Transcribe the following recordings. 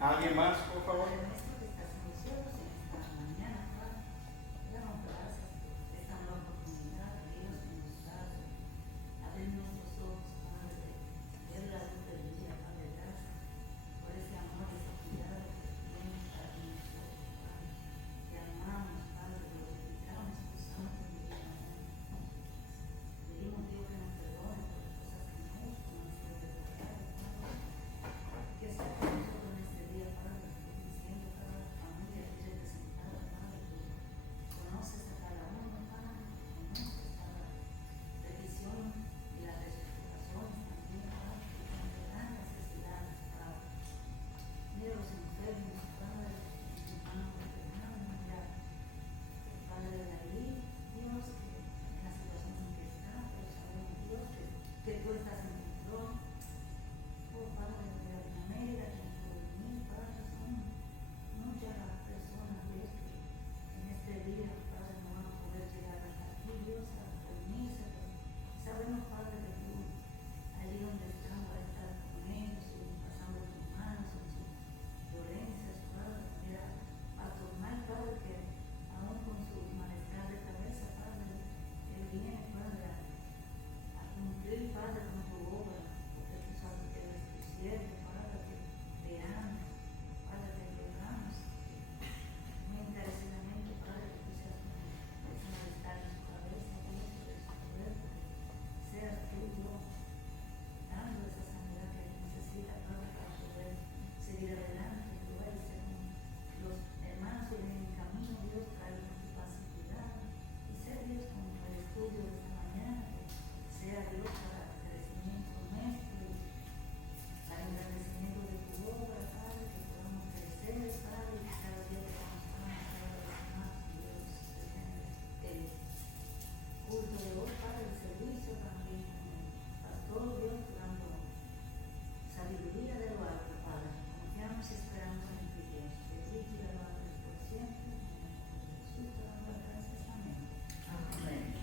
¿Alguien más, por favor?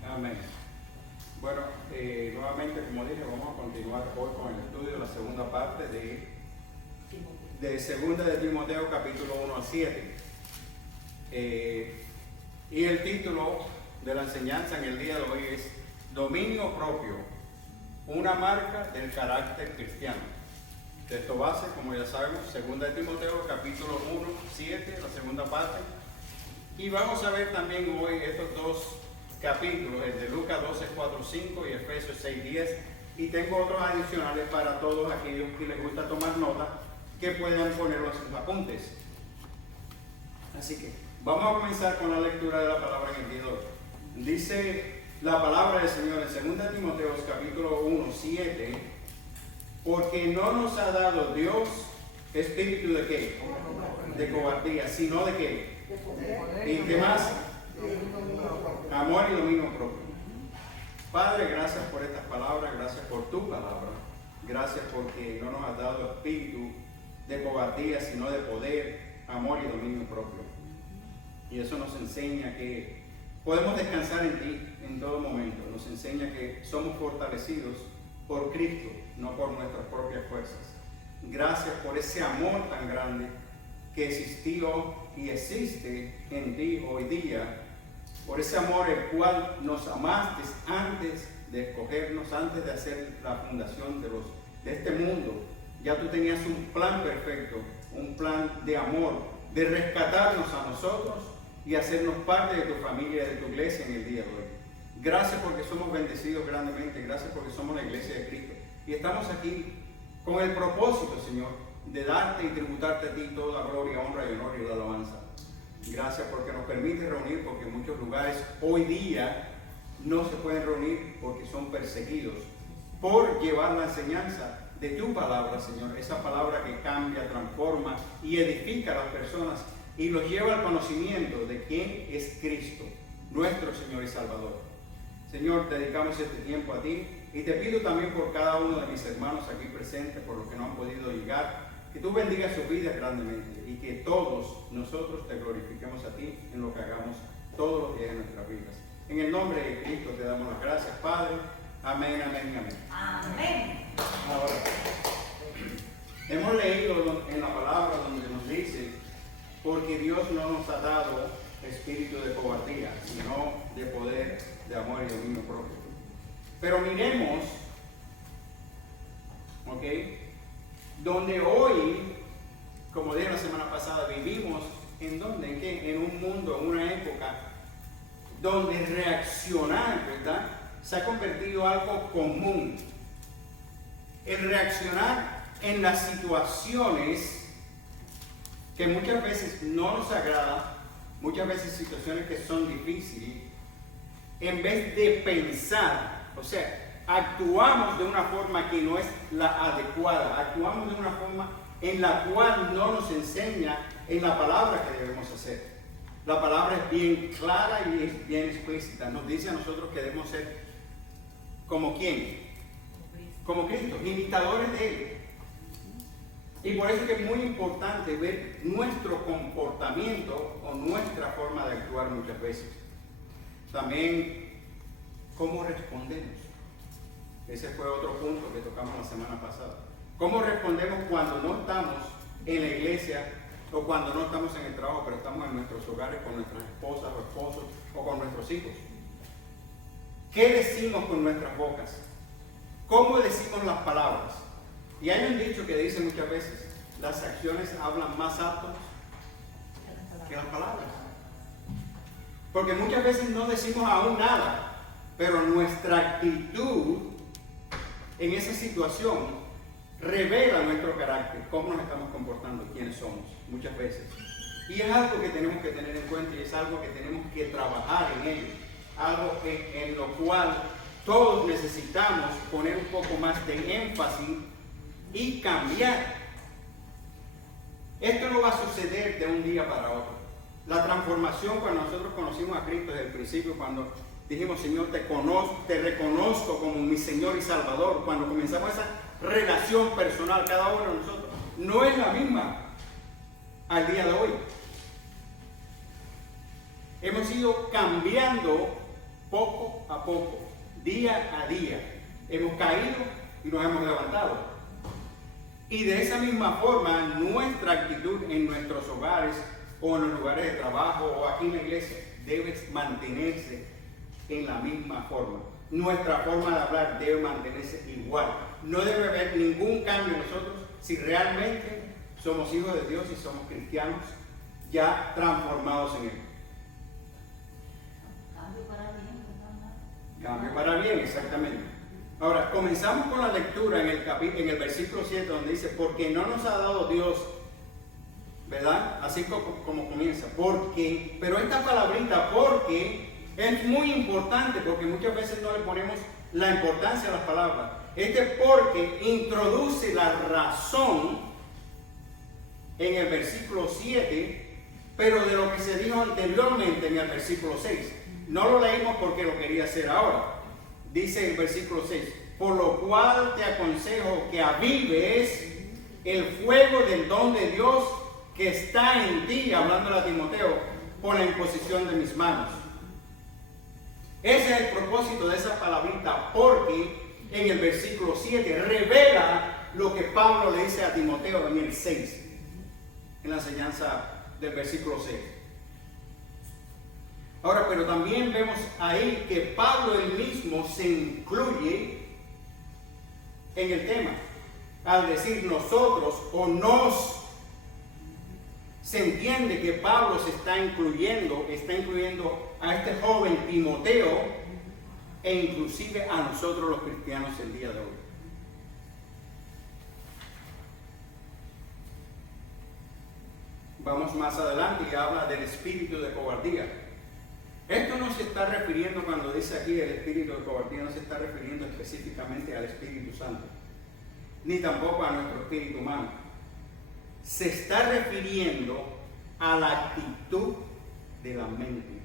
Amén. Bueno, nuevamente, como dije, vamos a continuar hoy con el estudio de la segunda parte de segunda de Timoteo, capítulo 1 al 7. Y el título de la enseñanza en el día de hoy es Dominio propio, una marca del carácter cristiano. Texto base, como ya sabemos, segunda de Timoteo, capítulo 1, 7, la segunda parte. Y vamos a ver también hoy estos dos capítulos, el de Lucas 12, 4, 5 y Efesios 6, 10. Y tengo otros adicionales para todos aquellos que les gusta tomar nota, que puedan ponerlo en sus apuntes. Así que vamos a comenzar con la lectura de la palabra en el día de hoy. Dice la palabra del Señor en 2 Timoteo capítulo 1, 7, porque no nos ha dado Dios espíritu de ¿qué? De cobardía, sino de ¿qué? ¿Y qué más? Amor y dominio propio. Padre, gracias por estas palabras, gracias por tu palabra, gracias porque no nos has dado espíritu de cobardía, sino de poder, amor y dominio propio. Y eso nos enseña que podemos descansar en ti en todo momento, nos enseña que somos fortalecidos por Cristo, no por nuestras propias fuerzas. Gracias por ese amor tan grande que existió y existe en ti hoy día, por ese amor el cual nos amaste antes de escogernos, antes de hacer la fundación de este mundo. Ya tú tenías un plan perfecto, un plan de amor, de rescatarnos a nosotros y hacernos parte de tu familia, de tu iglesia en el día de hoy. Gracias porque somos bendecidos grandemente, gracias porque somos la iglesia de Cristo. Y estamos aquí con el propósito, Señor, de darte y tributarte a ti toda la gloria, honra y honor y la alabanza. Gracias porque nos permite reunir, porque en muchos lugares hoy día no se pueden reunir porque son perseguidos por llevar la enseñanza de tu palabra, Señor. Esa palabra que cambia, transforma y edifica a las personas y los lleva al conocimiento de quién es Cristo, nuestro Señor y Salvador. Señor, dedicamos este tiempo a ti y te pido también por cada uno de mis hermanos aquí presentes, por los que no han podido llegar, que tú bendigas sus vidas grandemente y que todos nosotros te glorifiquemos a ti en lo que hagamos todos los días de nuestras vidas. En el nombre de Cristo te damos las gracias, Padre. Amén, amén, amén. Amén. Ahora, hemos leído en la palabra donde porque Dios no nos ha dado espíritu de cobardía, sino de poder, de amor y dominio propio. Pero miremos, ¿ok? Donde hoy, como dije la semana pasada, vivimos ¿en dónde? ¿En qué? En un mundo, en una época donde reaccionar, ¿verdad?, se ha convertido en algo común. El reaccionar en las situaciones que muchas veces no nos agrada, muchas veces situaciones que son difíciles, en vez de pensar, o sea, actuamos de una forma que no es la adecuada, actuamos de una forma en la cual no nos enseña en la palabra que debemos hacer. La palabra es bien clara y es bien explícita. Nos dice a nosotros que debemos ser como quién, como Cristo, imitadores de Él. Y por eso es que es muy importante ver nuestro comportamiento o nuestra forma de actuar muchas veces. También, ¿cómo respondemos? Ese fue otro punto que tocamos la semana pasada. ¿Cómo respondemos cuando no estamos en la iglesia o cuando no estamos en el trabajo, pero estamos en nuestros hogares con nuestras esposas o esposos o con nuestros hijos? ¿Qué decimos con nuestras bocas? ¿Cómo decimos las palabras? Y hay un dicho que dice muchas veces, las acciones hablan más alto que las palabras. Porque muchas veces no decimos aún nada, pero nuestra actitud en esa situación revela nuestro carácter, cómo nos estamos comportando, quiénes somos, muchas veces. Y es algo que tenemos que tener en cuenta y es algo que tenemos que trabajar en ello. Algo en lo cual todos necesitamos poner un poco más de énfasis y cambiar. Esto no va a suceder de un día para otro. La transformación, cuando nosotros conocimos a Cristo desde el principio, cuando dijimos, Señor, te reconozco como mi Señor y Salvador, cuando comenzamos esa relación personal, cada uno de nosotros, no es la misma al día de hoy. Hemos ido cambiando poco a poco, día a día. Hemos caído y nos hemos levantado. Y de esa misma forma, nuestra actitud en nuestros hogares o en los lugares de trabajo o aquí en la iglesia debe mantenerse en la misma forma. Nuestra forma de hablar debe mantenerse igual. No debe haber ningún cambio en nosotros si realmente somos hijos de Dios y somos cristianos ya transformados en Él. Cambio para bien, exactamente. Ahora, comenzamos con la lectura en el versículo 7, donde dice, porque no nos ha dado Dios, ¿verdad? Así como comienza, porque, pero esta palabrita, porque, es muy importante, porque muchas veces no le ponemos la importancia a las palabras. Este porque introduce la razón en el versículo 7, pero de lo que se dijo anteriormente en el versículo 6. No lo leímos porque lo quería hacer ahora. Dice el versículo 6, por lo cual te aconsejo que avives el fuego del don de Dios que está en ti, hablándole a Timoteo, por la imposición de mis manos. Ese es el propósito de esa palabrita, porque en el versículo 7 revela lo que Pablo le dice a Timoteo en el 6, en la enseñanza del versículo 6. Ahora, pero también vemos ahí que Pablo él mismo se incluye en el tema. Al decir nosotros o nos, se entiende que Pablo se está incluyendo a este joven Timoteo e inclusive a nosotros los cristianos el día de hoy. Vamos más adelante y habla del espíritu de cobardía. Esto no se está refiriendo, cuando dice aquí el espíritu de cobardía, no se está refiriendo específicamente al Espíritu Santo, ni tampoco a nuestro espíritu humano. Se está refiriendo a la actitud de la mente.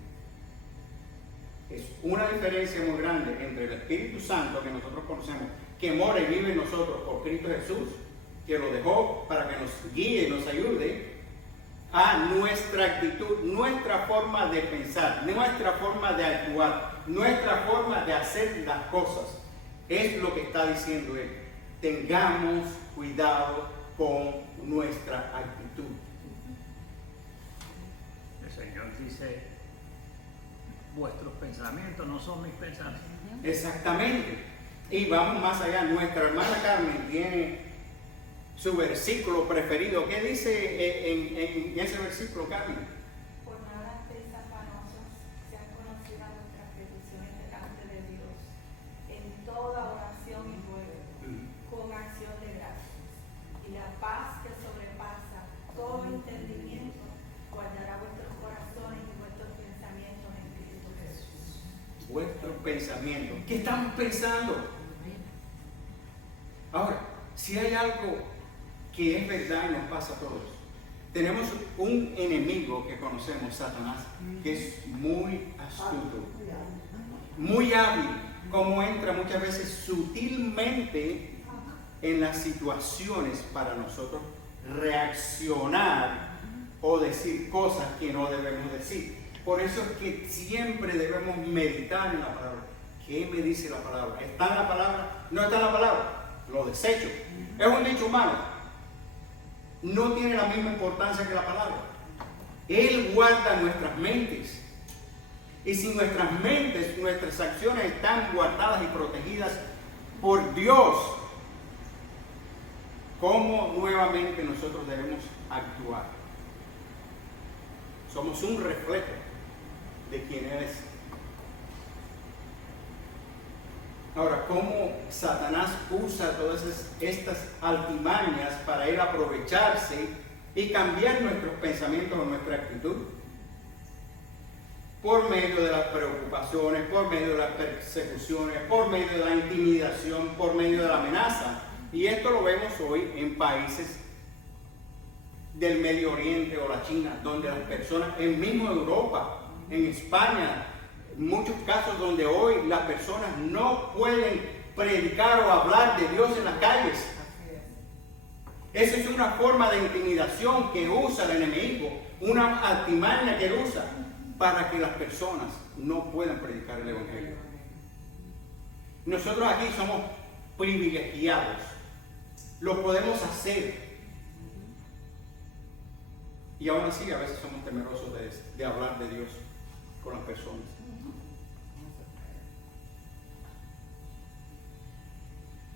Es una diferencia muy grande entre el Espíritu Santo que nosotros conocemos, que mora y vive en nosotros por Cristo Jesús, que lo dejó para que nos guíe y nos ayude, a nuestra actitud, nuestra forma de pensar, nuestra forma de actuar, nuestra forma de hacer las cosas. Es lo que está diciendo él. Tengamos cuidado con nuestra actitud. Señor dice, vuestros pensamientos no son mis pensamientos. Exactamente. Y vamos más allá. Nuestra hermana Carmen tiene su versículo preferido. ¿Qué dice en ese versículo, Carmen? Por nada estéis afanosos, sean conocidas vuestras peticiones delante de Dios, en toda oración y ruego, con acción de gracias. Y la paz que sobrepasa todo entendimiento guardará vuestros corazones y vuestros pensamientos en Cristo Jesús. Vuestros pensamientos. ¿Qué estamos pensando? Ahora, si hay algo que es verdad y nos pasa a todos, tenemos un enemigo que conocemos, Satanás, que es muy astuto, muy hábil, como entra muchas veces sutilmente en las situaciones para nosotros reaccionar o decir cosas que no debemos decir. Por eso es que siempre debemos meditar en la palabra. ¿Qué me dice la palabra? ¿Está en la palabra? ¿No está en la palabra? Lo desecho. Es un dicho humano. No tiene la misma importancia que la palabra. Él guarda nuestras mentes. Y si nuestras mentes, nuestras acciones están guardadas y protegidas por Dios, ¿cómo nuevamente nosotros debemos actuar? Somos un reflejo de quién Él es. Ahora, ¿cómo Satanás usa todas estas altimañas para él aprovecharse y cambiar nuestros pensamientos o nuestra actitud? Por medio de las preocupaciones, por medio de las persecuciones, por medio de la intimidación, por medio de la amenaza. Y esto lo vemos hoy en países del Medio Oriente o la China, donde las personas, en mismo Europa, en España, muchos casos donde hoy las personas no pueden predicar o hablar de Dios en las calles. Esa es una forma de intimidación que usa el enemigo, una artimaña que él usa para que las personas no puedan predicar el evangelio. Nosotros aquí somos privilegiados, lo podemos hacer. Y aún así a veces somos temerosos de hablar de Dios con las personas.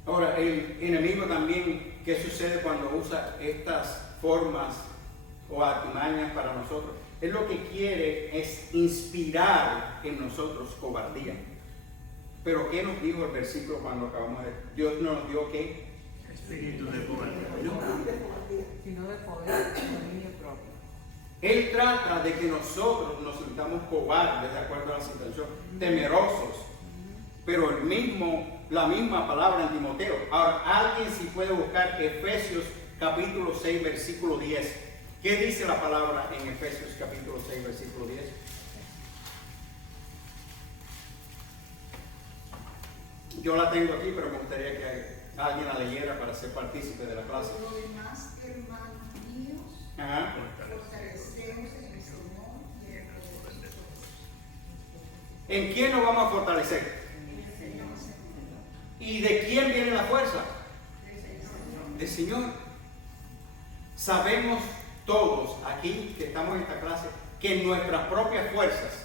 Ahora, el enemigo también, ¿qué sucede cuando usa estas formas o artimañas para nosotros? Él lo que quiere es inspirar en nosotros cobardía. Pero ¿qué nos dijo el versículo cuando acabamos de ver? Dios nos dio ¿qué? Espíritu de cobardía. Sino de poder y dominio propio. Él trata de que nosotros nos sintamos cobardes de acuerdo a la situación, temerosos. Pero la misma palabra en Timoteo. Ahora, alguien si puede buscar Efesios capítulo 6, versículo 10. ¿Qué dice la palabra en Efesios capítulo 6, versículo 10? Yo la tengo aquí, pero me gustaría que alguien la leyera para ser partícipe de la clase. Por lo demás, hermanos míos, fortalecemos en el Señor y en el poder de Dios. ¿En quién nos vamos a fortalecer? ¿Y de quién viene la fuerza? Del Señor. Sabemos todos aquí que estamos en esta clase que en nuestras propias fuerzas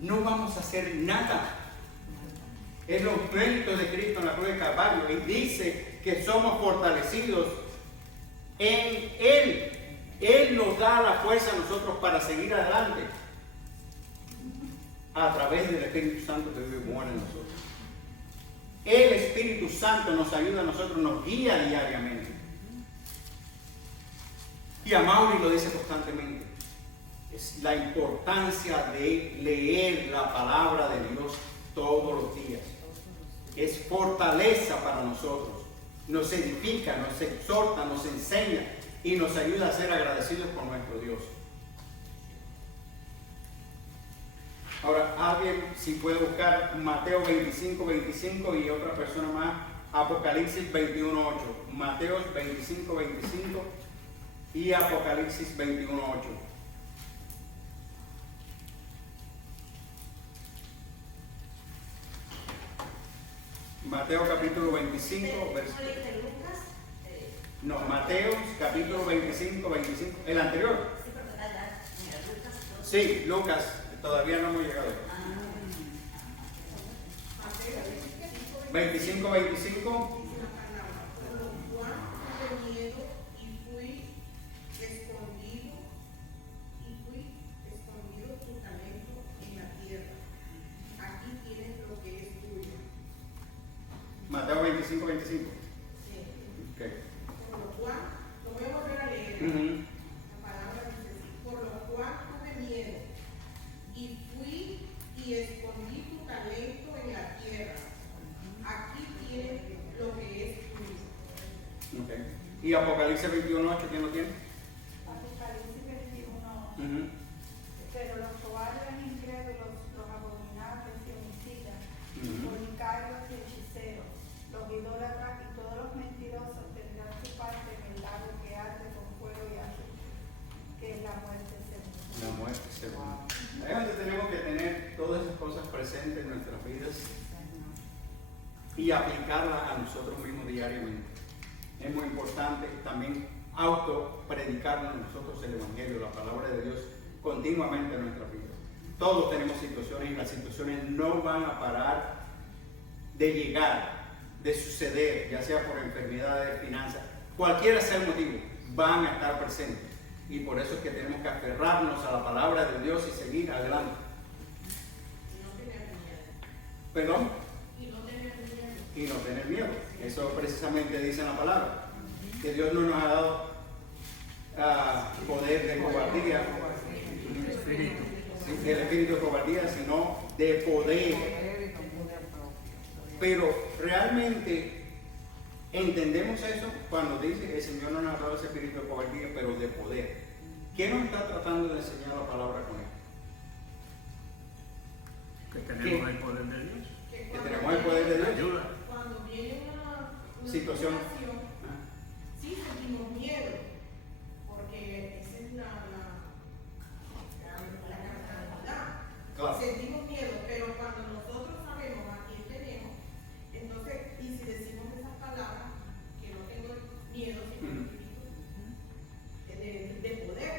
no vamos a hacer nada. Es los méritos de Cristo en la cruz de Calvario y dice que somos fortalecidos en Él. Él nos da la fuerza a nosotros para seguir adelante a través del Espíritu Santo que vive y mora en nosotros. El Espíritu Santo nos ayuda a nosotros, nos guía diariamente. Y a Mauri lo dice constantemente. Es la importancia de leer la palabra de Dios todos los días. Es fortaleza para nosotros. Nos edifica, nos exhorta, nos enseña y nos ayuda a ser agradecidos por nuestro Dios. Ahora, alguien si puede buscar Mateo 25, 25 y otra persona más, Apocalipsis 21, 8. Mateo 25, 25 y Apocalipsis 21, 8. Mateo capítulo 25, versículo. No, Mateo capítulo 25, 25. El anterior. Sí, pero mira, Lucas Sí, Lucas, todavía no hemos llegado. 25, 25. Mateo 25, 25. Okay. Por lo cual, lo voy a volver a leer. La palabra dice así: por lo cual tuve miedo y fui y escondí tu talento en la tierra. Aquí tienes lo que es tuyo. Okay. ¿Y Apocalipsis 21, 8, quién lo tiene? Apocalipsis 21. Pero los cobardes incrédulos, los abominables y homicidas, fornicarios y hechiceros, los idólatras y todos los mentirosos tendrán su parte en el lago que arde con fuego y azufre, que es la muerte segunda. La muerte segunda. Ahí es donde tenemos que tener todas esas cosas presentes en nuestras vidas y aplicarlas a nosotros mismos diariamente. Es muy importante también autopredicarnos nosotros el Evangelio, la palabra de Dios, continuamente en nuestra vida. Todos tenemos situaciones y las situaciones no van a parar de llegar, de suceder, ya sea por enfermedades, finanzas, cualquiera sea el motivo, van a estar presentes. Y por eso es que tenemos que aferrarnos a la palabra de Dios y seguir adelante. Y no tener miedo. ¿Perdón? Y no tener miedo. Y no tener miedo. Eso precisamente dice en la palabra. Que Dios no nos ha dado poder de cobardía, el espíritu de cobardía, sino de poder. Pero realmente entendemos eso cuando dice que el Señor no nos ha dado ese espíritu de cobardía, pero de poder. ¿Qué nos está tratando de enseñar la palabra con esto? Que tenemos el poder de Dios. Que tenemos el poder de Dios. Ayuda. Cuando viene una Situación. Sí sentimos miedo, porque esa es la realidad. Claro. Sentimos miedo, pero cuando nosotros sabemos a quién tenemos, entonces, y si decimos esas palabras, que no tengo miedo, sino de poder,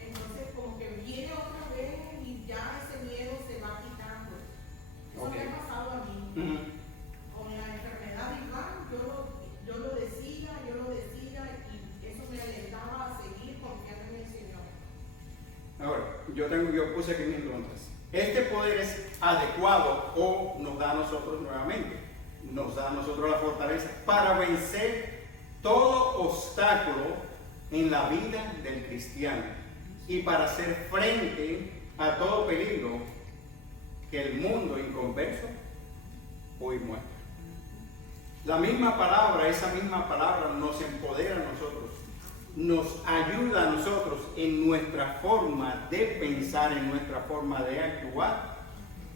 entonces como que viene otra vez y ya ese miedo se va quitando. Eso me ha pasado a mí. Con la enfermedad igual, yo lo decía y eso me alentaba a seguir confiando en el Señor. Ahora, yo puse aquí mis preguntas. ¿Este poder es adecuado o nos da a nosotros nuevamente? Nos da a nosotros la fortaleza para vencer todo obstáculo en la vida del cristiano y para hacer frente a todo peligro que el mundo inconverso hoy muestra. La misma palabra, esa misma palabra nos empodera a nosotros, nos ayuda a nosotros en nuestra forma de pensar, en nuestra forma de actuar,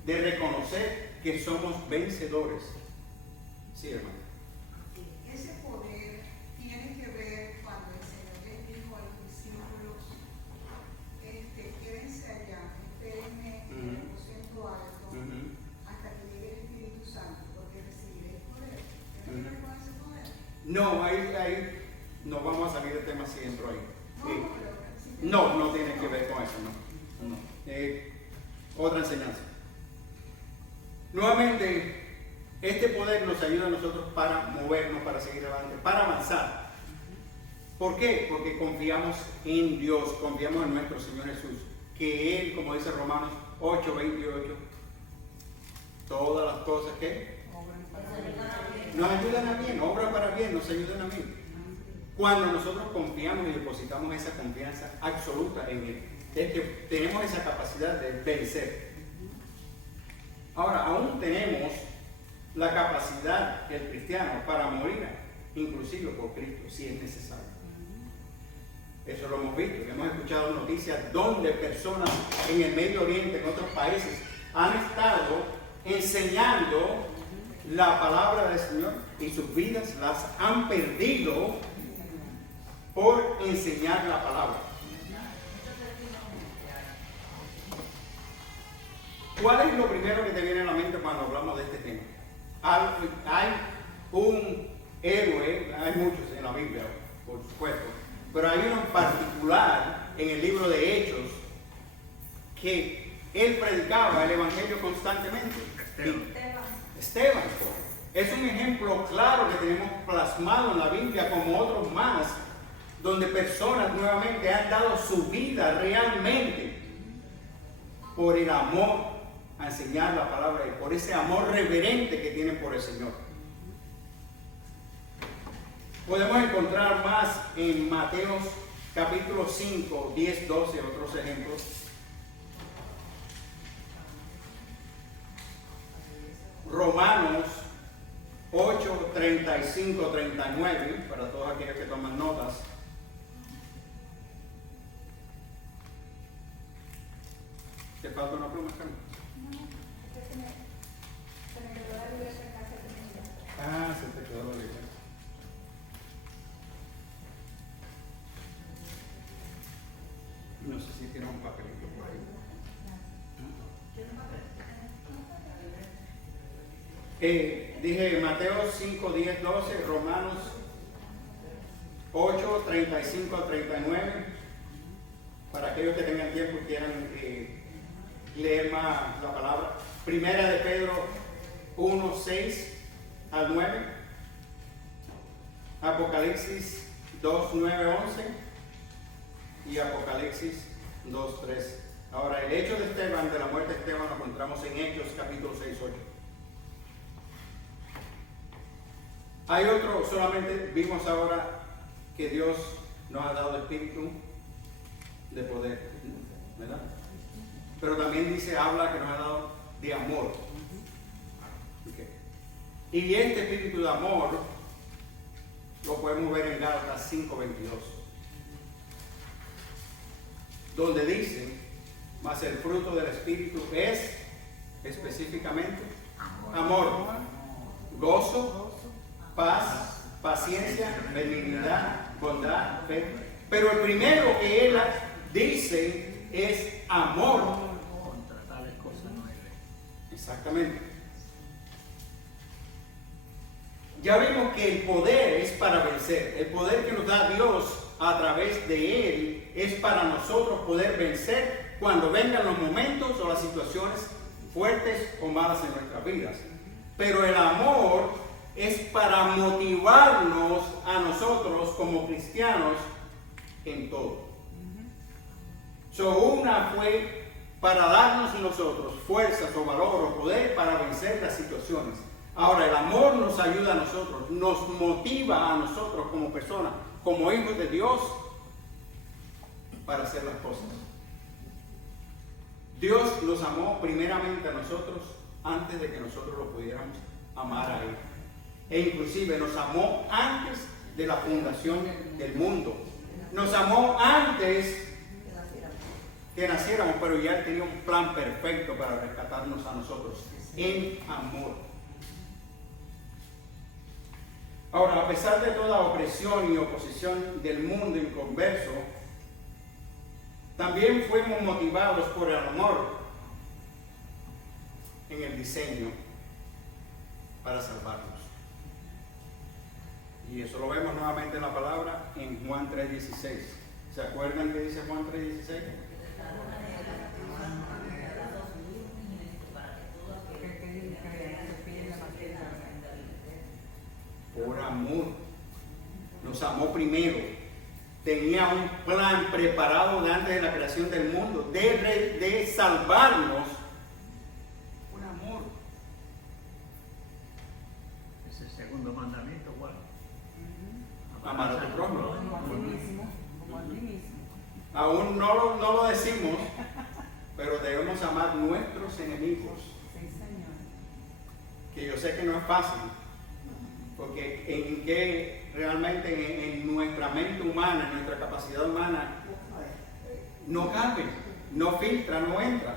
de reconocer que somos vencedores. Sí, hermano. Ese poder tiene que ver cuando el Señor les dijo a los discípulos, quédense allá, espérenme en el aposento alto hasta que llegue el Espíritu Santo, porque recibiréis poder. ¿Tiene que ver con ese poder? No, ahí no vamos a salir del tema si entro ahí. No, No tiene que ver con eso, no. Otra enseñanza. Nuevamente, este poder nos ayuda a nosotros para movernos, para seguir adelante, para avanzar. ¿Por qué? Porque confiamos en Dios, confiamos en nuestro Señor Jesús, que Él, como dice Romanos 8:28, todas las cosas que nos ayudan a bien, obran para bien, nos ayudan a bien. Cuando nosotros confiamos y depositamos esa confianza absoluta en Él, es que tenemos esa capacidad de vencer. Ahora, aún tenemos la capacidad del cristiano para morir, inclusive por Cristo, si es necesario. Eso lo hemos visto, hemos escuchado noticias donde personas en el Medio Oriente, en otros países, han estado enseñando la palabra del Señor y sus vidas las han perdido por enseñar la palabra. ¿Cuál es lo primero que te viene a la mente cuando hablamos de este tema? Hay un héroe, hay muchos en la Biblia, por supuesto, pero hay uno en particular en el libro de Hechos, que él predicaba el evangelio constantemente. Esteban es un ejemplo claro que tenemos plasmado en la Biblia, como otros más, donde personas nuevamente han dado su vida realmente por el amor a enseñar la palabra y por ese amor reverente que tienen por el Señor. Podemos encontrar más en Mateos capítulo 5, 10, 12, otros ejemplos. Romanos 8, 35, 39, para todos aquellos que toman notas. ¿Te falta una pluma, Carmen? No, es que se me quedó la libreta en casa de mi hija. Ah, se te quedó la libreta. No sé si tiene un papelito por ahí. Dije Mateo 5, 10, 12, Romanos 8, 35 a 39. Para aquellos que tengan tiempo y quieran leer más la palabra. Primera de Pedro 1, 6 al 9. Apocalipsis 2, 9, 11. Y Apocalipsis 2, 3. Ahora, el hecho de Esteban, de la muerte de Esteban, lo encontramos en Hechos capítulo 6, 8. Hay otro, solamente vimos ahora que Dios nos ha dado espíritu de poder, ¿verdad? Pero también habla que nos ha dado de amor. Okay. Y este espíritu de amor lo podemos ver en Gálatas 5:22, donde dice, mas el fruto del espíritu es específicamente amor, gozo, paz, paciencia, benignidad, bondad, fe. Pero el primero que él dice es amor. Contra tales cosas no hay ley. Exactamente. Ya vimos que el poder es para vencer. El poder que nos da Dios a través de Él es para nosotros poder vencer cuando vengan los momentos o las situaciones fuertes o malas en nuestras vidas. Pero el amor es para motivarnos a nosotros como cristianos en todo. Una fue para darnos a nosotros fuerzas o valor o poder para vencer las situaciones. Ahora, el amor nos ayuda a nosotros, nos motiva a nosotros como personas, como hijos de Dios, para hacer las cosas. Dios nos amó primeramente a nosotros antes de que nosotros lo pudiéramos amar a Él. E inclusive nos amó antes de la fundación del mundo. Nos amó antes que naciéramos, pero ya Él tenía un plan perfecto para rescatarnos a nosotros en amor. Ahora, a pesar de toda opresión y oposición del mundo inconverso, también fuimos motivados por el amor en el diseño para salvarnos. Y eso lo vemos nuevamente en la palabra en Juan 3:16. ¿Se acuerdan que dice Juan 3:16? Por amor. Nos amó primero. Tenía un plan preparado de antes de la creación del mundo de salvarnos por amor. Es el segundo mandamiento, ¿cuál? Amar a tu prójimo. Como a ti mismo, como a ti mismo. Aún no lo decimos, pero debemos amar nuestros enemigos. Sí, Señor. Que yo sé que no es fácil, porque en que realmente en nuestra mente humana, en nuestra capacidad humana, no cabe, no filtra, no entra.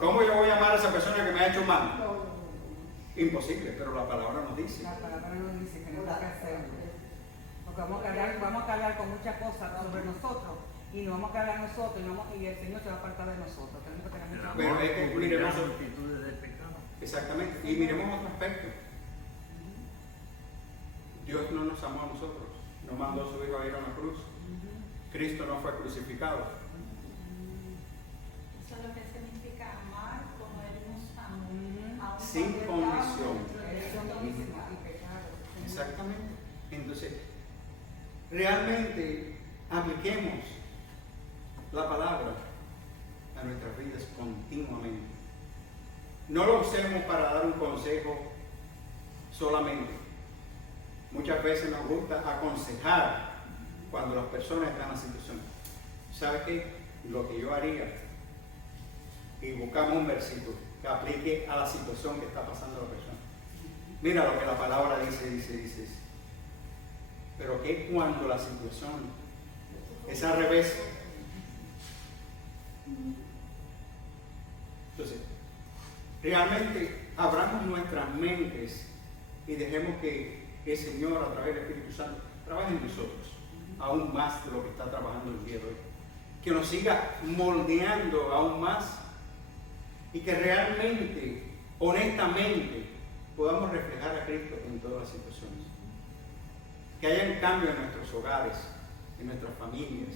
¿Cómo yo voy a amar a esa persona que me ha hecho mal? Imposible, pero la palabra nos dice. La palabra nos dice que no hay que hacerlo. Porque vamos a cargar con muchas cosas sobre nosotros y nos vamos a cargar nosotros y el Señor se va a apartar de nosotros. Tenemos que tener El mucho amor Pero es que cubrirá miremos- multitudes de pecados. Exactamente. Y miremos otro aspecto. Dios no nos amó a nosotros, no mandó a su Hijo a ir a una cruz. Cristo no fue crucificado. sin condición. Elección domiciliaria y pecado. Exactamente. Entonces, realmente apliquemos la palabra a nuestras vidas continuamente. No lo usemos para dar un consejo solamente. Muchas veces nos gusta aconsejar cuando las personas están en la situación. ¿Sabe qué? Lo que yo haría, y buscamos un versículo que aplique a la situación que está pasando la persona. Mira lo que la palabra dice. Pero que cuando la situación es al revés. Entonces, realmente abramos nuestras mentes y dejemos que el Señor, a través del Espíritu Santo, trabaje en nosotros, aún más de lo que está trabajando el día de hoy. Que nos siga moldeando aún más y que realmente, honestamente, podamos reflejar a Cristo en todas las situaciones. Que haya un cambio en nuestros hogares, en nuestras familias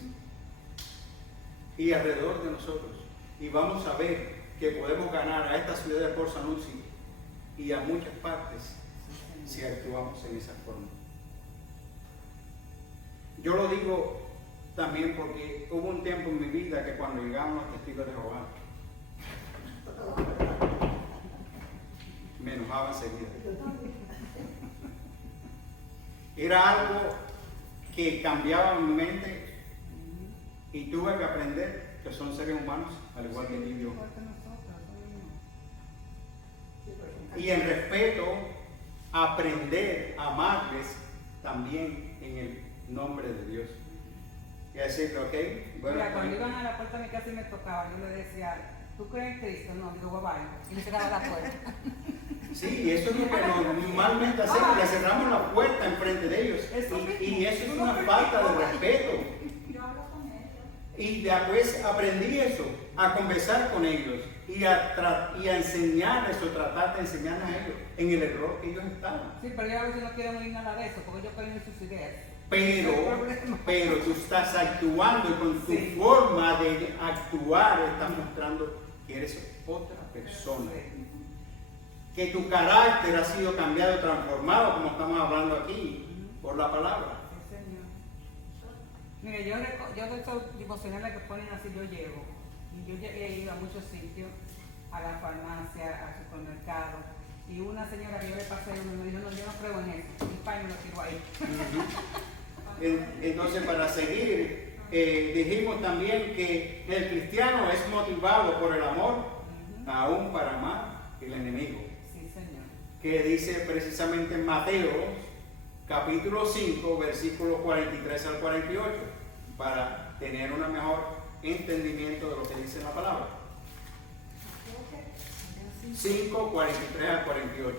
y alrededor de nosotros. Y vamos a ver que podemos ganar a esta ciudad de Port St. Lucie y a muchas partes si actuamos en esa forma. Yo lo digo también porque hubo un tiempo en mi vida que cuando llegaban los testigos de Jehová, me enojaba enseguida. Era algo que cambiaba mi mente y tuve que aprender que son seres humanos, al igual que ti y yo. Y en respeto, aprender a amarles también en el nombre de Dios. Y decirle, ok, bueno. Mira, cuando iban a la puerta de mi casa y me tocaba, yo le decía, ¿tú crees en Cristo? No, digo, bye bye. Y me cerraba la puerta. Sí, eso es lo que normalmente hacemos, le cerramos la puerta enfrente de ellos. Y eso es una falta de respeto. Yo hablo con ellos. Y después aprendí eso, a conversar con ellos y a enseñarles o tratar de enseñarles a ellos en el error que ellos estaban. Sí, pero yo a veces no quiero oír nada de eso, porque ellos creen en sus ideas. Pero tú estás actuando y con tu Sí. forma de actuar estás mostrando que eres otra persona. Que tu carácter ha sido cambiado y transformado, como estamos hablando aquí, por la palabra. Sí, Señor. Mire, yo de esos devocionales que ponen así, yo llevo. Y yo he ido a muchos sitios, a la farmacia, al supermercado. Y una señora que yo le pasé uno me dijo, no, yo no creo en eso. Mi padre me lo tiró ahí. Entonces, para seguir, dijimos también que el cristiano es motivado por el amor, aún para amar el enemigo. Sí, Señor. Que dice precisamente en Mateo, capítulo 5, versículos 43 al 48, para tener un mejor entendimiento de lo que dice la palabra. 5, 43 al 48.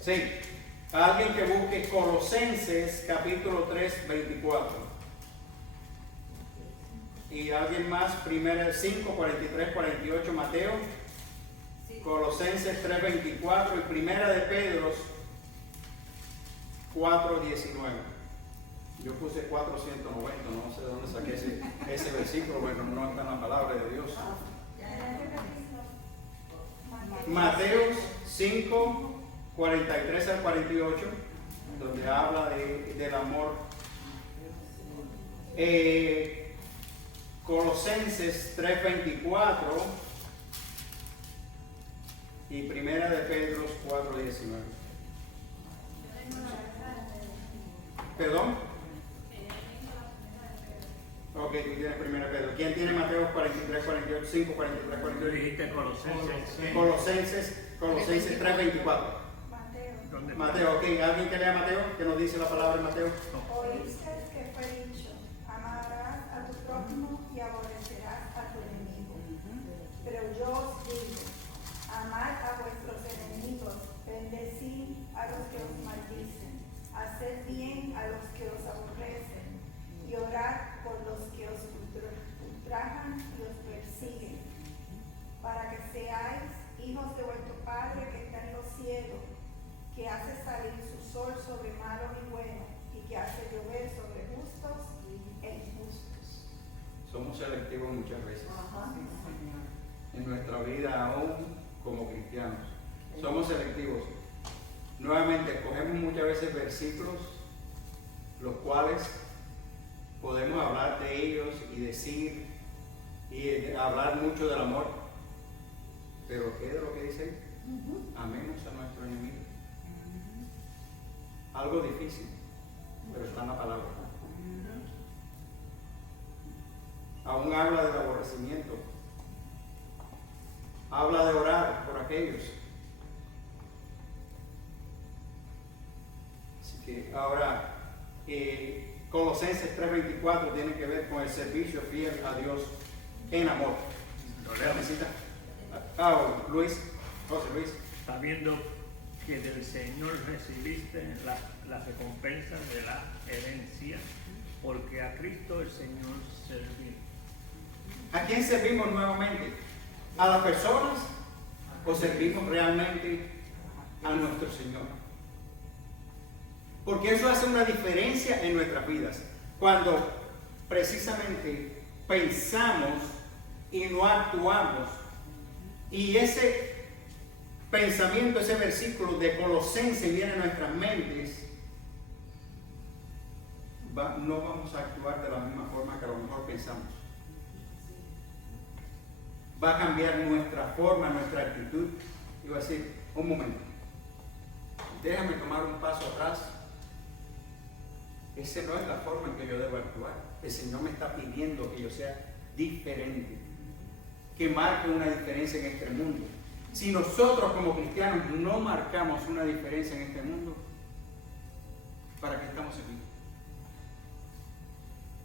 Sí, alguien que busque Colosenses capítulo 3, 24. Y alguien más, primero 5, 43, 48, Mateo, Colosenses 3, 24 y primera de Pedro 4, 19. Yo puse 490, no sé de dónde saqué ese versículo, bueno, no está en la palabra de Dios. Mateo 5, 43 al 48, donde habla del amor. Colosenses 3, 24 y primera de Pedro 4, 19. ¿Perdón? Ok, tú tienes primera de Pedro. ¿Quién tiene Mateo 43, 48, 5, 43, Tú 48? dijiste Colosenses 3, 24. Mateo. ¿Dónde? Mateo, ok, ¿alguien que lea Mateo? ¿Que nos dice la palabra de Mateo? Oíste que fue dicho, amarás a tu prójimo y aborrecerás a tu enemigo. Pero yo os digo, amad a vuestros enemigos, bendecid a los que os maldicen, haced bien a los que os aborrecen, y orad por los que os ultrajan y os persiguen, para que seáis hijos de vuestro Padre que está en los cielos, que hace salir su sol sobre malos y buenos, y que hace llover sobre justos e injustos. Somos selectivos muchas veces Ajá. Sí, Señor. en nuestra vida, aún como cristianos. Somos selectivos. Nuevamente, escogemos muchas veces versículos los cuales podemos hablar de ellos y decir y hablar mucho del amor. Pero ¿qué de lo que dice? Amemos a nuestro enemigo. Algo difícil, pero está en la palabra. Aún habla del aborrecimiento. Habla de orar por aquellos. Así que ahora, Colosenses 3:24 tiene que ver con el servicio fiel a Dios en amor. ¿La necesita? Luis, José Luis. Sabiendo que del Señor recibiste la recompensa de la herencia, porque a Cristo el Señor servir. ¿A quién servimos nuevamente? ¿A las personas o servimos realmente a nuestro Señor? Porque eso hace una diferencia en nuestras vidas. Cuando precisamente pensamos y no actuamos, y ese pensamiento, ese versículo de Colosenses viene a nuestras mentes, no vamos a actuar de la misma forma que a lo mejor pensamos. Va a cambiar nuestra forma, nuestra actitud. Y va a decir, un momento, déjame tomar un paso atrás. Esa no es la forma en que yo debo actuar. El Señor me está pidiendo que yo sea diferente, que marque una diferencia en este mundo. Si nosotros como cristianos no marcamos una diferencia en este mundo, ¿para qué estamos aquí?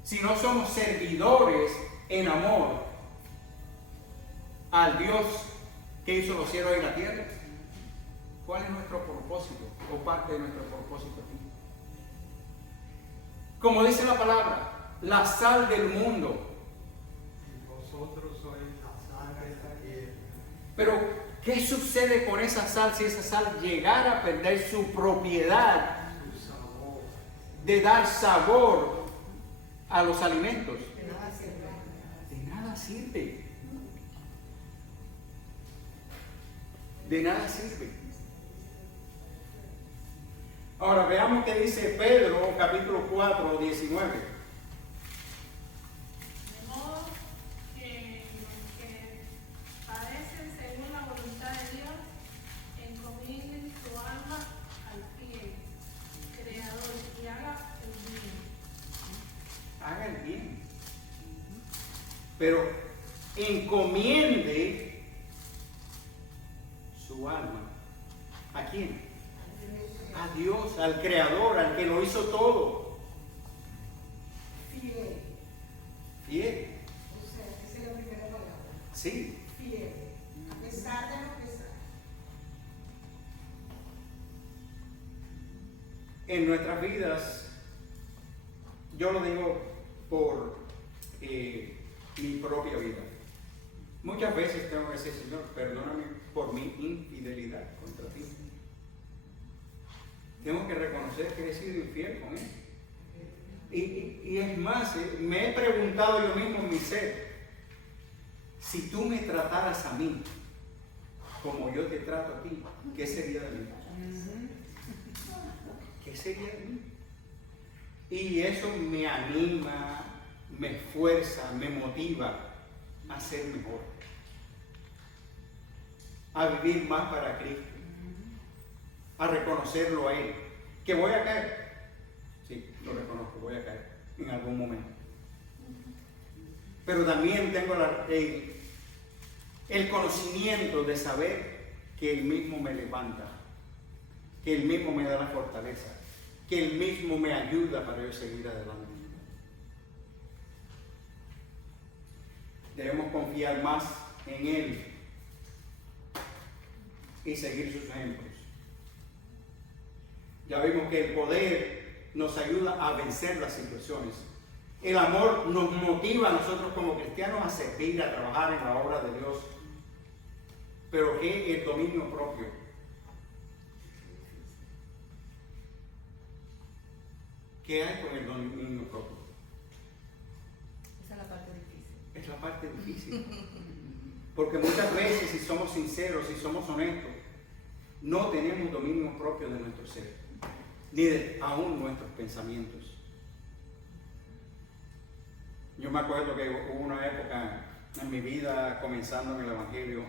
Si no somos servidores en amor al Dios que hizo los cielos y la tierra, ¿cuál es nuestro propósito o parte de nuestro propósito aquí? Como dice la palabra, la sal del mundo. Vosotros sois la sal de la tierra. Pero, ¿qué sucede con esa sal si esa sal llegara a perder su propiedad Su sabor. de dar sabor a los alimentos? De nada sirve. De nada sirve. De nada sirve. Ahora veamos qué dice Pedro, capítulo 4, 19. De modo que los que padecen según la voluntad de Dios encomienden su alma al fiel Creador y haga el bien. Haga el bien. Pero encomiende su alma. ¿A quién? A Dios, al Creador, al que lo hizo todo. Fiel. Fiel. O sea, esa es la primera palabra. Sí. Fiel. A pesar de lo que sea. En nuestras vidas, yo lo digo por mi propia vida. Muchas veces tengo que decir, Señor, perdóname por mi infidelidad contra ti. Tengo que reconocer que he sido infiel con Él. Y es más, me he preguntado yo mismo en mi ser, si tú me trataras a mí como yo te trato a ti, ¿qué sería de mí? ¿Qué sería de mí? Y eso me anima, me esfuerza, me motiva a ser mejor, a vivir más para Cristo, a reconocerlo a Él. ¿Que voy a caer? Sí, lo reconozco, voy a caer en algún momento. Pero también tengo el conocimiento de saber que Él mismo me levanta, que Él mismo me da la fortaleza, que Él mismo me ayuda para yo seguir adelante. Debemos confiar más en Él y seguir sus ejemplos. Ya vimos que el poder nos ayuda a vencer las situaciones. El amor nos motiva a nosotros como cristianos a servir, a trabajar en la obra de Dios. Pero ¿qué? El dominio propio. ¿Qué hay con el dominio propio? Esa es la parte difícil. Es la parte difícil. Porque muchas veces, si somos sinceros, si somos honestos, no tenemos dominio propio de nuestro ser, ni de aún nuestros pensamientos. Yo me acuerdo que hubo una época en mi vida, comenzando en el Evangelio,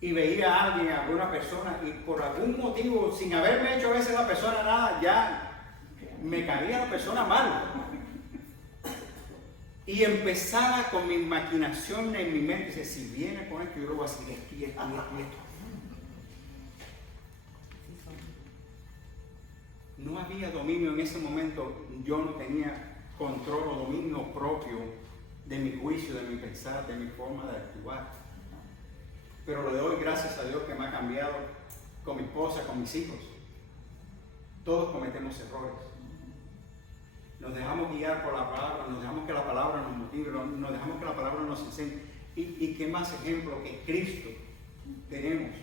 y veía a alguien, a alguna persona, y por algún motivo, sin haberme hecho a veces la persona nada, ya me caía la persona mal. Y empezaba con mi maquinación en mi mente, dice, si viene con esto, yo lo voy a hacer esto y esto y esto y esto. No había dominio en ese momento, yo no tenía control o dominio propio de mi juicio, de mi pensar, de mi forma de actuar. Pero le doy gracias a Dios que me ha cambiado con mi esposa, con mis hijos. Todos cometemos errores. Nos dejamos guiar por la palabra, nos dejamos que la palabra nos motive, nos dejamos que la palabra nos enseñe. ¿Y qué más ejemplo que Cristo tenemos?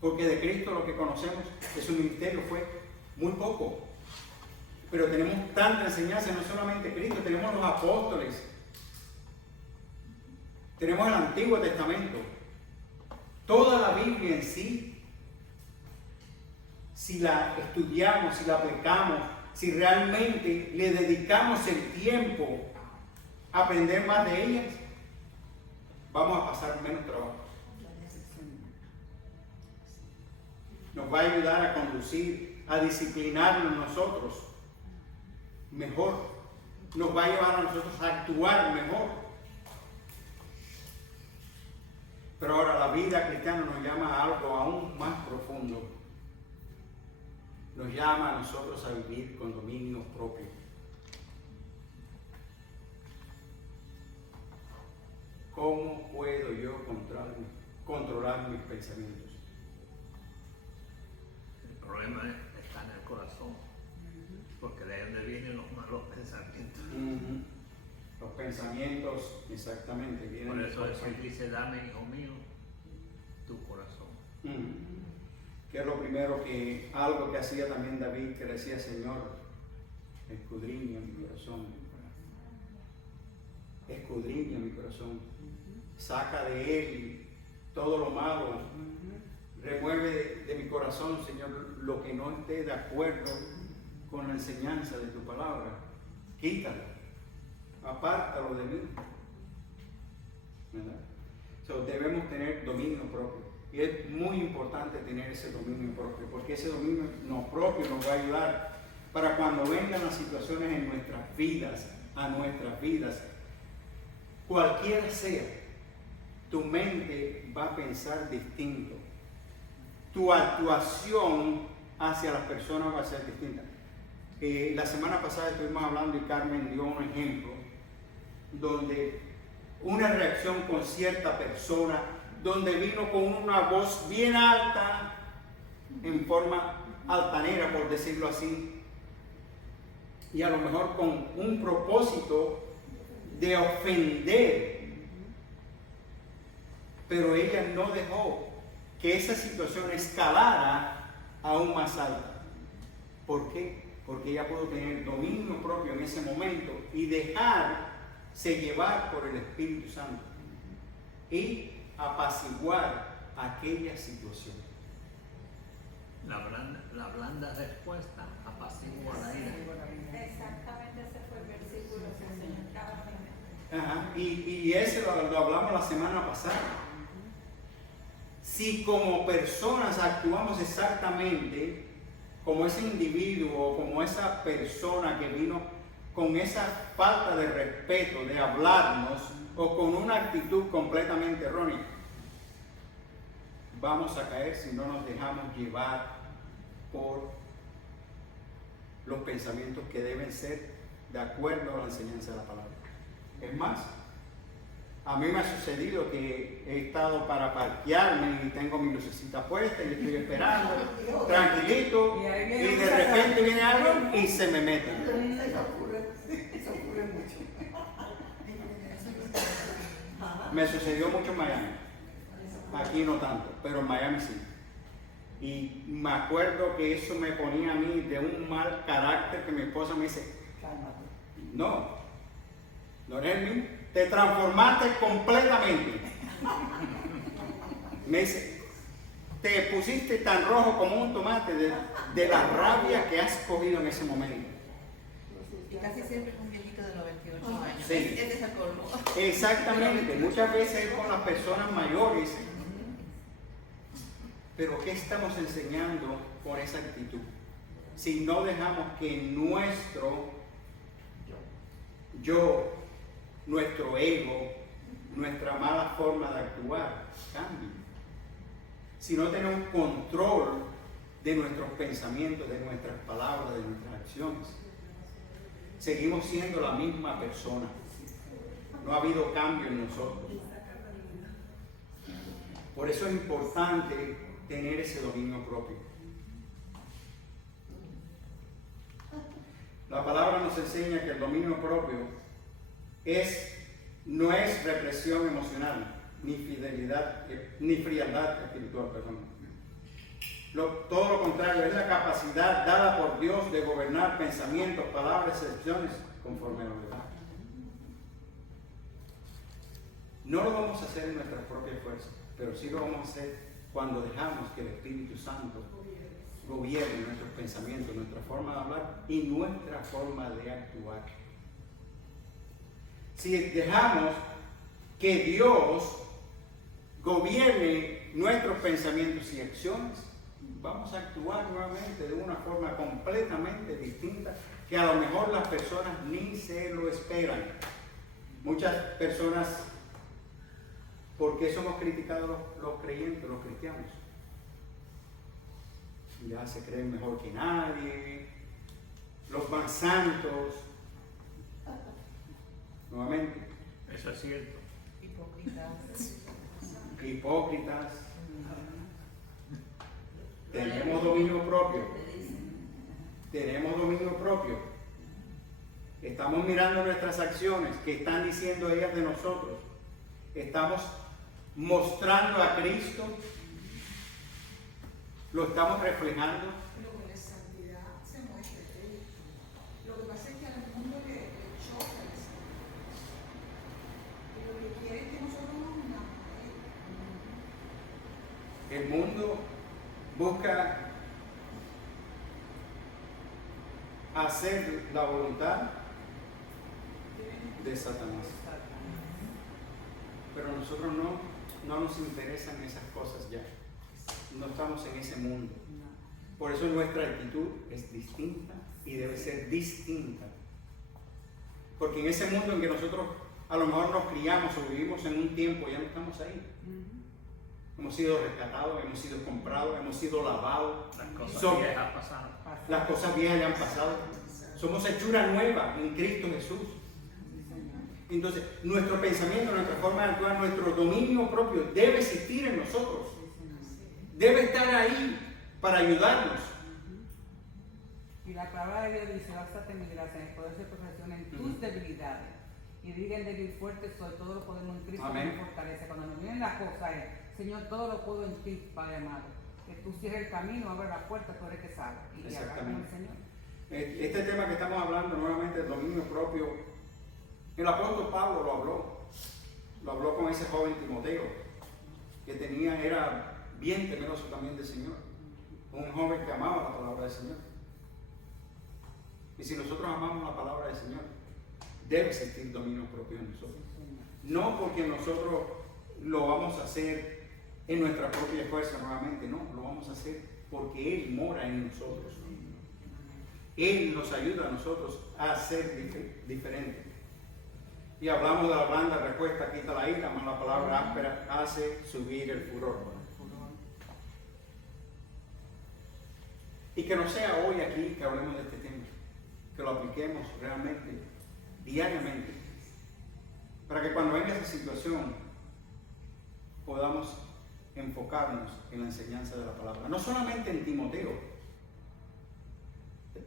Porque de Cristo lo que conocemos de su ministerio fue muy poco. Pero tenemos tanta enseñanza, no solamente Cristo, tenemos los apóstoles, tenemos el Antiguo Testamento, toda la Biblia en sí. Si la estudiamos, si la aplicamos, si realmente le dedicamos el tiempo a aprender más de ellas, vamos a pasar menos trabajo. Nos va a ayudar a conducir, a disciplinarnos nosotros mejor. Nos va a llevar a nosotros a actuar mejor. Pero ahora la vida cristiana nos llama a algo aún más profundo. Nos llama a nosotros a vivir con dominio propio. ¿Cómo puedo yo controlar mis pensamientos? El problema está en el corazón, porque de donde vienen los malos pensamientos. Los pensamientos, exactamente, vienen Por del eso corazón. Jesús dice, dame, hijo mío, tu corazón. Que es lo primero algo que hacía también David, que le decía, Señor, escudriña mi corazón. Escudriña mi corazón. Saca de él todo lo malo. Remueve de mi corazón, Señor, lo que no esté de acuerdo con la enseñanza de tu palabra. Quítalo. Apártalo de mí. ¿Verdad? Debemos tener dominio propio. Y es muy importante tener ese dominio propio, porque ese dominio propio nos va a ayudar para cuando vengan las situaciones en nuestras vidas, cualquiera sea, tu mente va a pensar distinto. Tu actuación hacia las personas va a ser distinta. La semana pasada estuvimos hablando y Carmen dio un ejemplo donde una reacción con cierta persona, donde vino con una voz bien alta, en forma altanera, por decirlo así, y a lo mejor con un propósito de ofender, pero ella no dejó que esa situación escalara aún más alta. ¿Por qué? Porque ella pudo tener dominio propio en ese momento y dejarse llevar por el Espíritu Santo y apaciguar aquella situación. La blanda respuesta apacigua la ira. Exactamente, ese fue el versículo que el Señor estaba hablando. Y ese lo hablamos la semana pasada. Si como personas actuamos exactamente como ese individuo o como esa persona que vino con esa falta de respeto de hablarnos o con una actitud completamente errónea, vamos a caer si no nos dejamos llevar por los pensamientos que deben ser de acuerdo a la enseñanza de la palabra. Es más, a mí me ha sucedido que he estado para parquearme y tengo mi lucecita puesta y estoy esperando, tranquilito, y de repente viene alguien y se me mete. Eso ocurre mucho. Me sucedió mucho en Miami. Aquí no tanto, pero en Miami sí. Y me acuerdo que eso me ponía a mí de un mal carácter, que mi esposa me dice, No eres el mismo. Te transformaste completamente. Me dice, te pusiste tan rojo como un tomate de la rabia que has cogido en ese momento. Y casi siempre es un viejito de 98 años. Sí. Este es el colmo. Exactamente, muchas veces es con las personas mayores. Pero ¿qué estamos enseñando con esa actitud? Si no dejamos que nuestro yo, nuestro ego, nuestra mala forma de actuar cambie. Si no tenemos control de nuestros pensamientos, de nuestras palabras, de nuestras acciones, seguimos siendo la misma persona. No ha habido cambio en nosotros. Por eso es importante tener ese dominio propio. La palabra nos enseña que el dominio propio no es represión emocional, ni frialdad espiritual, perdón. Todo lo contrario, es la capacidad dada por Dios de gobernar pensamientos, palabras y acciones conforme a la verdad. No lo vamos a hacer en nuestra propia fuerza, pero sí lo vamos a hacer cuando dejamos que el Espíritu Santo gobierne nuestros pensamientos, nuestra forma de hablar y nuestra forma de actuar. Si dejamos que Dios gobierne nuestros pensamientos y acciones, vamos a actuar nuevamente de una forma completamente distinta que a lo mejor las personas ni se lo esperan. Muchas personas, ¿por qué somos criticados los creyentes, los cristianos? Ya se creen mejor que nadie, los más santos. Nuevamente, Eso es cierto. hipócritas. Tenemos dominio propio. Tenemos dominio propio. Estamos mirando nuestras acciones, que están diciendo ellas de nosotros. Estamos mostrando a Cristo. Lo estamos reflejando. Pero que la santidad se muestra en Cristo. Lo que pasa es que al mundo le choca la santidad. Y lo que quiere es que nosotros nos unamos a Él. El mundo busca hacer la voluntad de Satanás. Pero a nosotros no nos interesan esas cosas ya. No estamos en ese mundo. Por eso nuestra actitud es distinta y debe ser distinta. Porque en ese mundo en que nosotros a lo mejor nos criamos o vivimos en un tiempo, ya no estamos ahí. Hemos sido rescatados, hemos sido comprados, hemos sido lavados. Las cosas viejas pasaron. Las cosas viejas ya han pasado. Somos hechura nueva en Cristo Jesús. Entonces, nuestro pensamiento, nuestra forma de actuar, nuestro dominio propio debe existir en nosotros. Debe estar ahí para ayudarnos. Y la palabra de Dios dice, bástate mi gracia, en el poder se perfecciona en tus debilidades. Y diga el débil fuerte soy, todo lo podemos en Cristo que nos fortalece. Cuando nos vienen las cosas es, Señor, todo lo puedo en ti, Padre amado. Que tú cierres el camino, abres la puerta, tú eres que sabe. Y que haga como el Señor. Este tema que estamos hablando nuevamente, el dominio propio, el apóstol Pablo lo habló con ese joven Timoteo, que era bien temeroso también del Señor, un joven que amaba la palabra del Señor. Y si nosotros amamos la palabra del Señor, debe existir dominio propio en nosotros. No porque nosotros lo vamos a hacer en nuestra propia fuerza nuevamente, no, lo vamos a hacer porque Él mora en nosotros. Él nos ayuda a nosotros a ser diferentes. Y hablamos de la blanda respuesta, quita la ira, más la palabra áspera hace subir el furor. Y que no sea hoy aquí que hablemos de este tema, que lo apliquemos realmente, diariamente, para que cuando venga esa situación podamos enfocarnos en la enseñanza de la palabra. No solamente en Timoteo,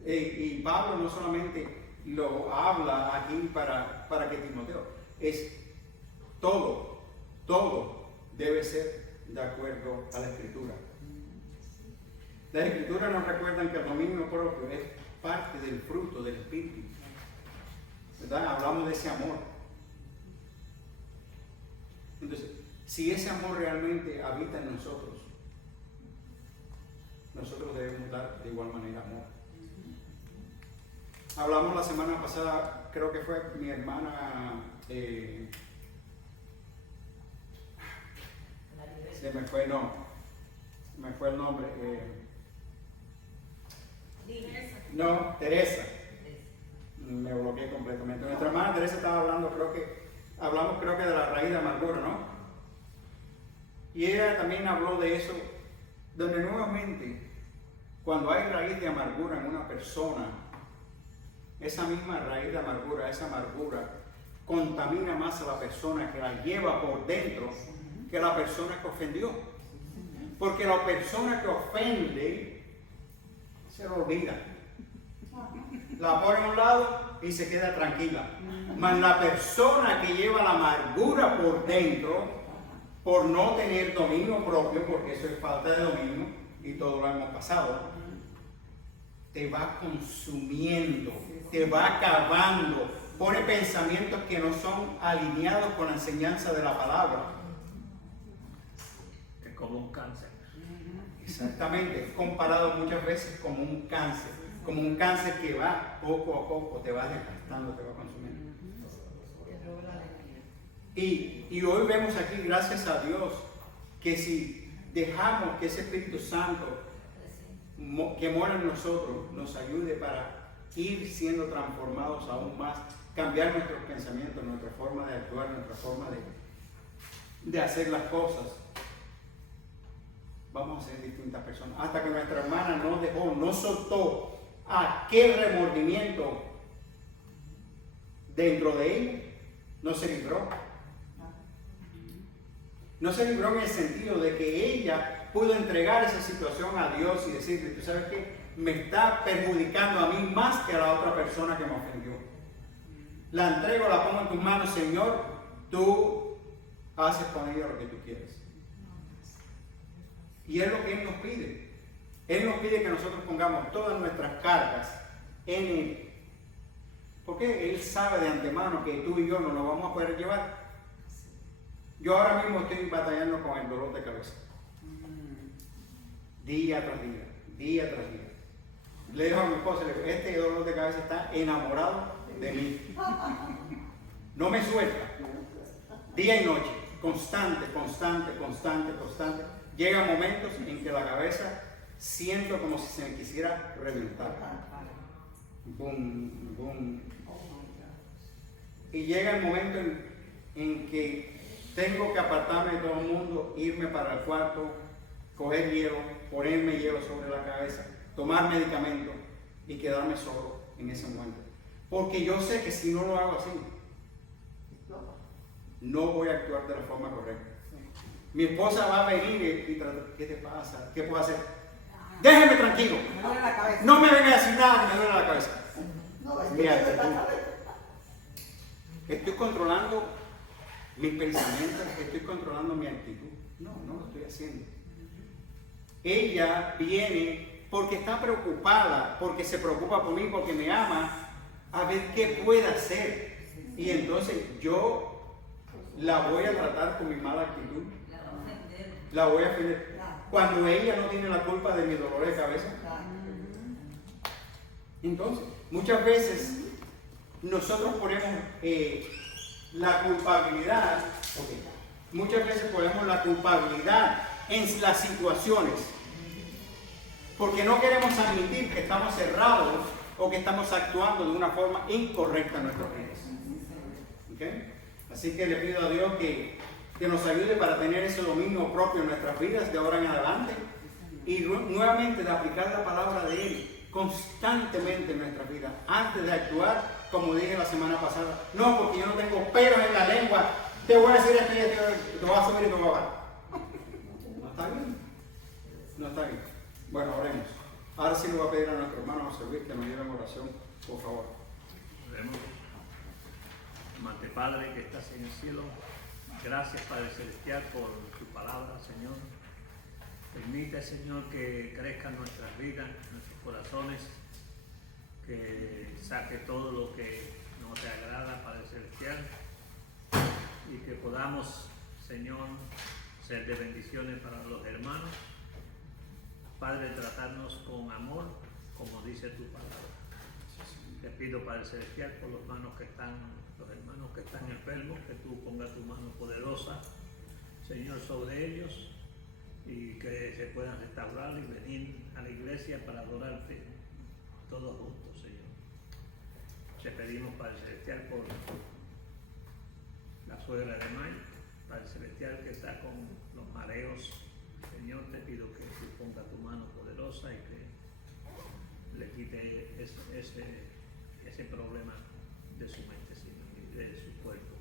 y Pablo no solamente lo habla aquí para que Timoteo, es todo debe ser de acuerdo a la Escritura. Las Escrituras nos recuerdan que el dominio propio es parte del fruto del Espíritu. ¿verdad? Hablamos de ese amor. Entonces, si ese amor realmente habita en nosotros, nosotros debemos dar de igual manera amor. Hablamos la semana pasada, creo que fue mi hermana, se me fue el nombre. No, Teresa. Me bloqueé completamente. Nuestra hermana Teresa estaba hablando, hablamos creo que de la raíz de amargura, ¿no? Y ella también habló de eso, donde nuevamente, cuando hay raíz de amargura en una persona, esa misma raíz de amargura, esa amargura, contamina más a la persona que la lleva por dentro que la persona que ofendió. Porque la persona que ofende se lo olvida. La pone a un lado y se queda tranquila. Mas la persona que lleva la amargura por dentro, por no tener dominio propio, porque eso es falta de dominio y todo lo hemos pasado, te va consumiendo, te va acabando, pone pensamientos que no son alineados con la enseñanza de la palabra. Es como un cáncer. Exactamente, es comparado muchas veces como un cáncer que va poco a poco, te va desgastando, te va consumiendo. Y hoy vemos aquí, gracias a Dios, que si dejamos que ese Espíritu Santo que mora en nosotros nos ayude para ir siendo transformados aún más, cambiar nuestros pensamientos, nuestra forma de actuar, nuestra forma de hacer las cosas, vamos a ser distintas personas. Hasta que nuestra hermana no dejó, no soltó aquel remordimiento dentro de ella, no se libró. No se libró en el sentido de que ella pudo entregar esa situación a Dios y decirle, tú sabes qué, me está perjudicando a mí más que a la otra persona que me ofendió. La entrego, la pongo en tus manos, Señor, tú haces con ella lo que tú quieres. Y es lo que Él nos pide. Él nos pide que nosotros pongamos todas nuestras cargas en Él. Porque Él sabe de antemano que tú y yo no nos vamos a poder llevar. Yo ahora mismo estoy batallando con el dolor de cabeza. Día tras día, día tras día. Le digo a mi esposa, este dolor de cabeza está enamorado de mí. No me suelta. Día y noche, constante, constante, constante, constante. Llegan momentos en que la cabeza siento como si se me quisiera reventar. Boom, boom. Y llega el momento en que tengo que apartarme de todo el mundo, irme para el cuarto, coger hielo, ponerme hielo sobre la cabeza, tomar medicamentos y quedarme solo en ese momento. Porque yo sé que si no lo hago así, no voy a actuar de la forma correcta. Mi esposa va a venir y tratar, ¿qué te pasa? ¿Qué puedo hacer? Déjeme tranquilo. Me duele la cabeza. No me venga a decir nada que me duele la cabeza. Mi actitud. Estoy controlando mis pensamientos, estoy controlando mi actitud. No, no lo estoy haciendo. Ella viene porque está preocupada, porque se preocupa por mí, porque me ama, a ver qué puede hacer. Y entonces yo la voy a tratar con mi mala actitud. La voy a ofender. Cuando ella no tiene la culpa de mi dolor de cabeza. Entonces, muchas veces nosotros ponemos la culpabilidad, muchas veces ponemos la culpabilidad en las situaciones, porque no queremos admitir que estamos cerrados o que estamos actuando de una forma incorrecta en nuestras vidas. ¿Okay? Así que le pido a Dios que nos ayude para tener ese dominio propio en nuestras vidas de ahora en adelante y nuevamente de aplicar la palabra de Él constantemente en nuestras vidas antes de actuar. Como dije la semana pasada, no, porque yo no tengo pelos en la lengua, te voy a decir esto y esto, te voy a subir y te voy a bajar. No está bien. No está bien. Bueno, oremos. Ahora sí le voy a pedir a nuestro hermano José Luis que nos lleve en oración, por favor. Oremos. Amante Padre que estás en el cielo, gracias Padre Celestial por tu palabra, Señor. Permite, Señor, que crezcan nuestras vidas, nuestros corazones, que saque todo lo que no te agrada, Padre Celestial, y que podamos, Señor, ser de bendiciones para los hermanos. Padre, tratarnos con amor, como dice tu palabra. Te pido, Padre Celestial, por los hermanos que están enfermos, que tú pongas tu mano poderosa, Señor, sobre ellos, y que se puedan restaurar y venir a la iglesia para adorarte todos juntos, Señor. Te pedimos, Padre Celestial, por la suegra de Mike, Padre Celestial, que está con los mareos. Señor, te pido que tú pongas tu mano poderosa y que le quite ese problema de su mente, Señor, y de su cuerpo.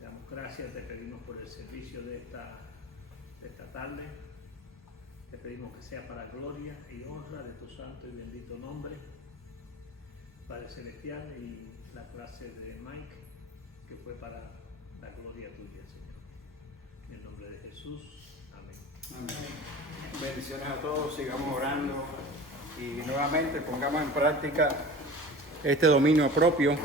Te damos gracias, te pedimos por el servicio de esta tarde. Te pedimos que sea para gloria y honra de tu santo y bendito nombre, Padre Celestial, y la clase de Mike, que fue para la gloria tuya, Señor. En el nombre de Jesús, amén. Amén. Bendiciones a todos, sigamos orando y nuevamente pongamos en práctica este dominio propio.